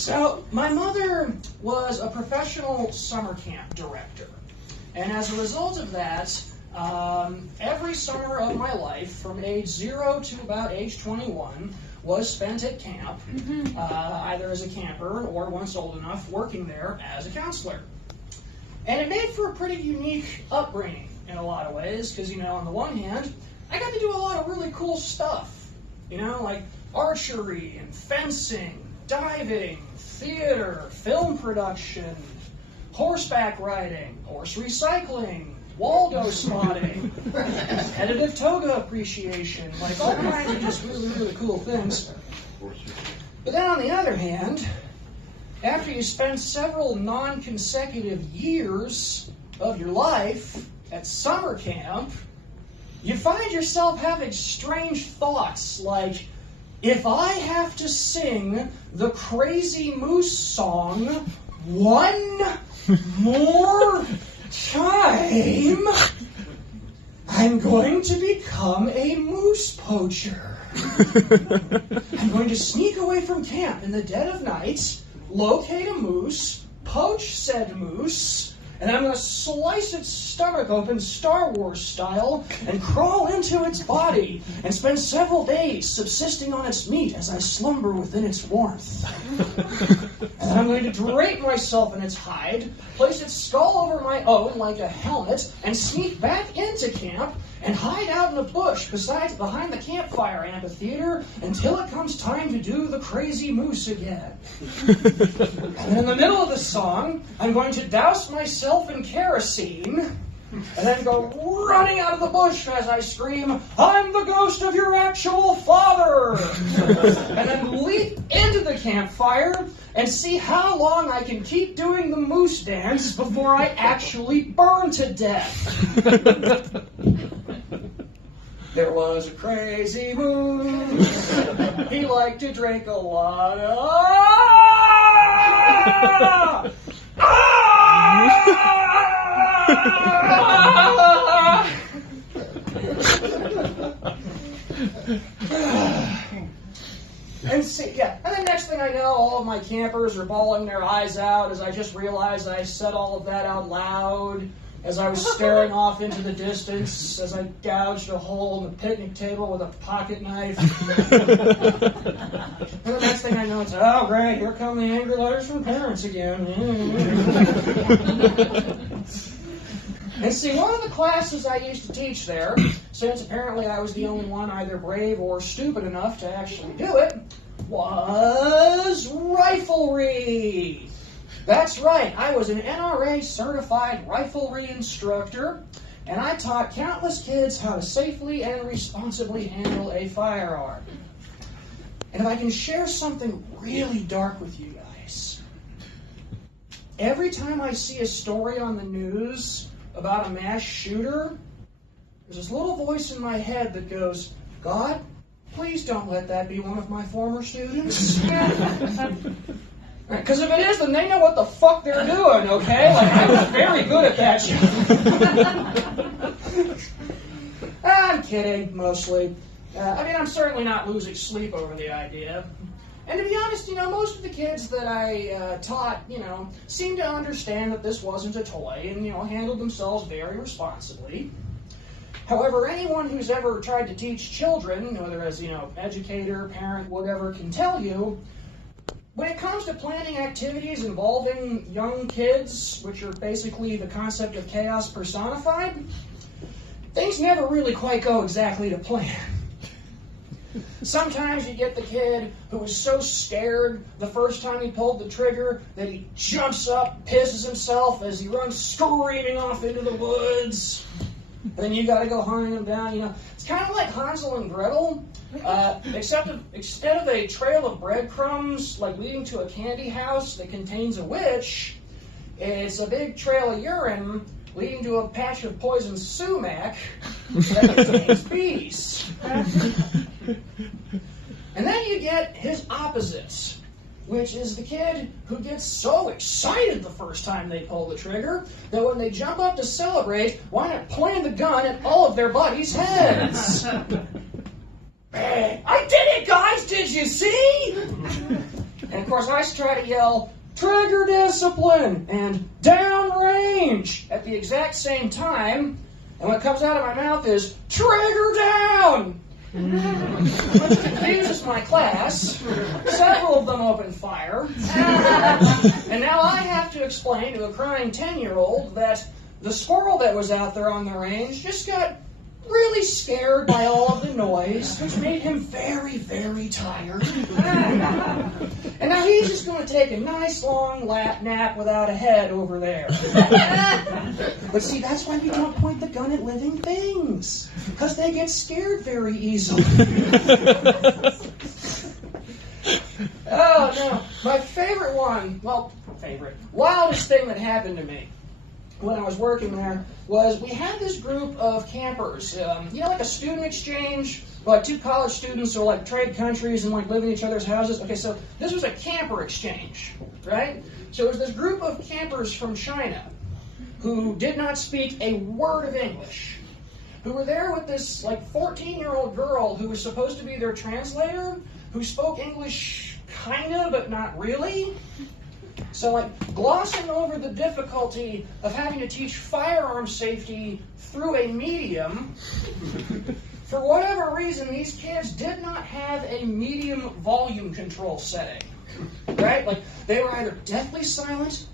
So, my mother was a professional summer camp director. And as a result of that, every summer of my life, from age 0 to about age 21, was spent at camp, either as a camper or, once old enough, working there as a counselor. And it made for a pretty unique upbringing in a lot of ways, because, on the one hand, I got to do a lot of really cool stuff, like archery and fencing, diving, theater, film production, horseback riding, horse recycling, Waldo spotting, competitive toga appreciation, like all kinds of just really, really cool things. But then on the other hand, after you spend several non-consecutive years of your life at summer camp, you find yourself having strange thoughts like, if I have to sing the Crazy Moose song one more time, I'm going to become a moose poacher. I'm going to sneak away from camp in the dead of night, locate a moose, poach said moose, and I'm going to slice its stomach open Star Wars style and crawl into its body and spend several days subsisting on its meat as I slumber within its warmth. And then I'm going to drape myself in its hide, place its skull over my own like a helmet, and sneak back into camp and hide out in a bush behind the campfire amphitheater until it comes time to do the Crazy Moose again. And in the middle of the song, I'm going to douse myself in kerosene and then go running out of the bush as I scream, I'm the ghost of your actual father! And then leap into the campfire and see how long I can keep doing the moose dance before I actually burn to death. There was a crazy moose. He liked to drink a lot of... And then next thing I know, all of my campers are bawling their eyes out as I just realized I said all of that out loud as I was staring off into the distance as I gouged a hole in the picnic table with a pocket knife. And the next thing I know, it's, oh great, here come the angry letters from parents again. And see, one of the classes I used to teach there, since apparently I was the only one either brave or stupid enough to actually do it, was Riflery. That's right, I was an NRA certified riflery instructor, and I taught countless kids how to safely and responsibly handle a firearm. And if I can share something really dark with you guys, every time I see a story on the news about a mass shooter, there's this little voice in my head that goes, God, please don't let that be one of my former students. Because if it is, then they know what the fuck they're doing, okay? Like, I was very good at that shit. I'm kidding, mostly. I'm certainly not losing sleep over the idea. And to be honest, most of the kids that I taught, seemed to understand that this wasn't a toy and, handled themselves very responsibly. However, anyone who's ever tried to teach children, whether as, educator, parent, whatever, can tell you, when it comes to planning activities involving young kids, which are basically the concept of chaos personified, things never really quite go exactly to plan. Sometimes you get the kid who was so scared the first time he pulled the trigger that he jumps up, pisses himself as he runs screaming off into the woods. And then you got to go hunting him down. It's kind of like Hansel and Gretel, except instead of a trail of breadcrumbs like leading to a candy house that contains a witch, it's a big trail of urine leading to a patch of poison sumac that contains bees. And then you get his opposites, which is the kid who gets so excited the first time they pull the trigger that when they jump up to celebrate, wind up pointing the gun at all of their buddies' heads. Hey, I did it, guys! Did you see? And of course, I try to yell, "Trigger discipline!" and "downrange!" at the exact same time, and what comes out of my mouth is, "Trigger down!" Which confuses my class. Several of them open fire. And now I have to explain to a crying 10-year-old that the squirrel that was out there on the range just got really scared by all of the noise, which made him very, very tired. And now he's just going to take a nice long lap nap without a head over there. But see, that's why we don't point the gun at living things, because they get scared very easily. Oh, no. My favorite one, wildest thing that happened to me when I was working there was we had this group of campers, like a student exchange, like two college students or like trade countries and like live in each other's houses. Okay, so this was a camper exchange, right? So it was this group of campers from China who did not speak a word of English, who were there with this like 14-year-old girl who was supposed to be their translator, who spoke English kinda, but not really. So, like, glossing over the difficulty of having to teach firearm safety through a medium, for whatever reason, these kids did not have a medium volume control setting, right? Like, they were either deathly silent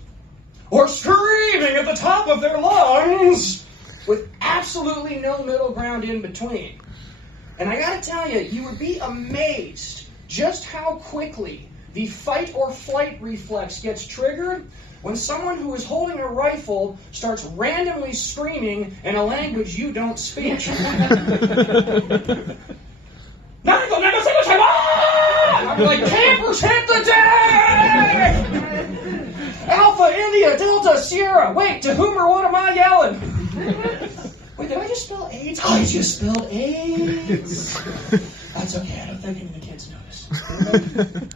or screaming at the top of their lungs with absolutely no middle ground in between. And I gotta tell you, you would be amazed just how quickly the fight or flight reflex gets triggered when someone who is holding a rifle starts randomly screaming in a language you don't speak. I'm like, campers hit the deck! Alpha, India, Delta, Sierra. Wait, to whom or what am I yelling? Wait, did I just spell AIDS? I just spelled AIDS. That's okay, I don't think any of the kids noticed.